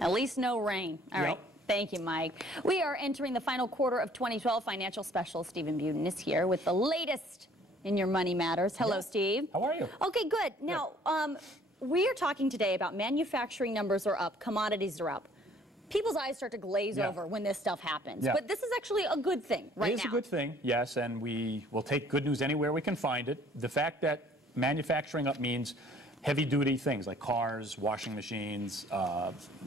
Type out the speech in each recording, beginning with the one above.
At least no rain. All right. Thank you, Mike. We are entering the final quarter of 2012. Financial specialist Stephen Budin is here with the latest in your money matters. Hello, Steve. How are you? Okay, good. Now, we are talking today about manufacturing numbers are up, commodities are up. People's eyes start to glaze over when this stuff happens. But this is actually a good thing right now. It is a good thing, yes, and we will take good news anywhere we can find it. The fact that manufacturing up means heavy-duty things like cars, washing machines,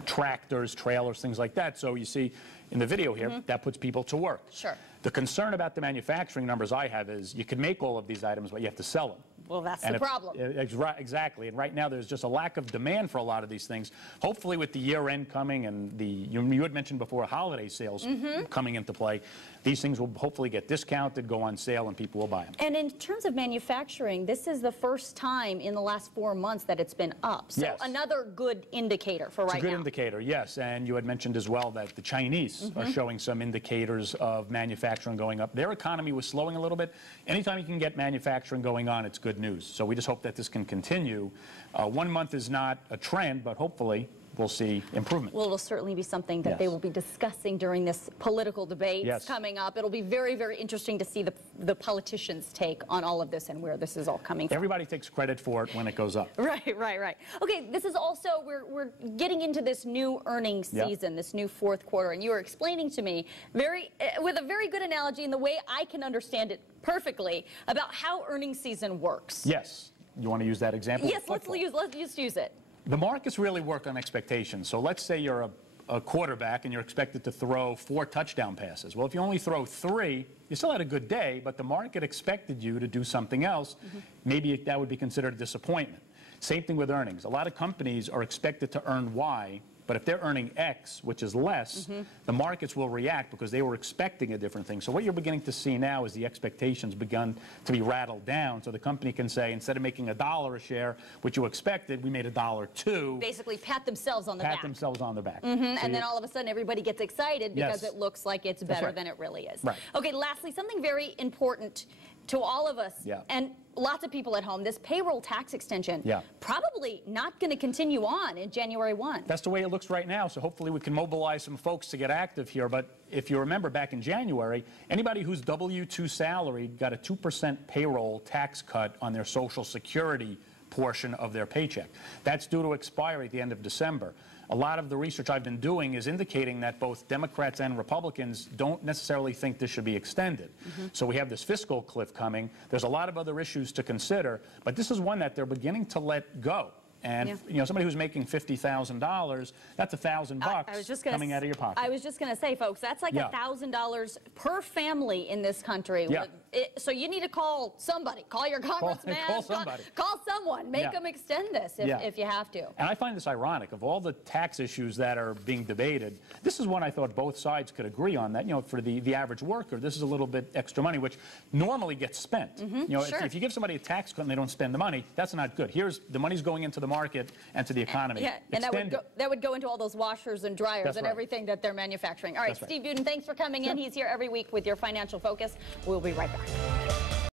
tractors, trailers, things like that. So you see in the video here, that puts people to work. Sure. The concern about the manufacturing numbers I have is you can make all of these items, but you have to sell them. Well, that's the problem. Exactly. And right now there's just a lack of demand for a lot of these things. Hopefully with the year-end coming and you had mentioned before holiday sales coming into play, these things will hopefully get discounted, go on sale, and people will buy them. And in terms of manufacturing, this is the first time in the last 4 months that it's been up. So another good indicator for right now. It's a good indicator, yes. And you had mentioned as well that the Chinese are showing some indicators of manufacturing going up. Their economy was slowing a little bit. Anytime you can get manufacturing going on, it's good news. So we just hope that this can continue. 1 month is not a trend, but hopefully we'll see improvement. Well, it'll certainly be something that they will be discussing during this political debate coming up. It'll be very, very interesting to see the politicians' take on all of this and where this is all coming from. Everybody takes credit for it when it goes up. Right. Okay, this is also, we're getting into this new earnings season, this new fourth quarter, and you were explaining to me with a very good analogy in the way I can understand it perfectly about how earnings season works. Yes. You want to use that example? Yes, let's just use it. The markets really work on expectations. So let's say you're a quarterback and you're expected to throw 4 touchdown passes. Well, if you only throw 3, you still had a good day, but the market expected you to do something else. Maybe that would be considered a disappointment. Same thing with earnings. A lot of companies are expected to earn Y, but if they're earning X, which is less, the markets will react because they were expecting a different thing. So what you're beginning to see now is the expectations begun to be rattled down. So the company can say, instead of making $1 a share, which you expected, we made $1.02. Basically pat themselves on the back. Pat themselves on their back. So and then all of a sudden everybody gets excited because it looks like it's better than it really is. Okay, lastly, something very important to all of us and lots of people at home, this payroll tax extension probably not going to continue on in January 1. That's the way it looks right now, so hopefully we can mobilize some folks to get active here. But if you remember back in January, anybody who's W-2 salary got a 2% payroll tax cut on their Social Security portion of their paycheck. That's due to expire at the end of December. A lot of the research I've been doing is indicating that both Democrats and Republicans don't necessarily think this should be extended. So we have this fiscal cliff coming. There's a lot of other issues to consider, but this is one that they're beginning to let go. And you know, somebody who's making $50,000, that's $1,000 coming out of your pocket. I was just going to say, folks, that's like $1,000 per family in this country. So you need to call somebody. Call your congressman. Call somebody. Call someone. Make them extend this if you have to. And I find this ironic. Of all the tax issues that are being debated, this is one I thought both sides could agree on. That, you know, for the average worker, this is a little bit extra money, which normally gets spent. You know, if you give somebody a tax cut and they don't spend the money, that's not good. Here's the money's going into the market and to the economy. And that would go into all those washers and dryers and everything that they're manufacturing. All right, Steve Budin, thanks for coming in. He's here every week with your financial focus. We'll be right back.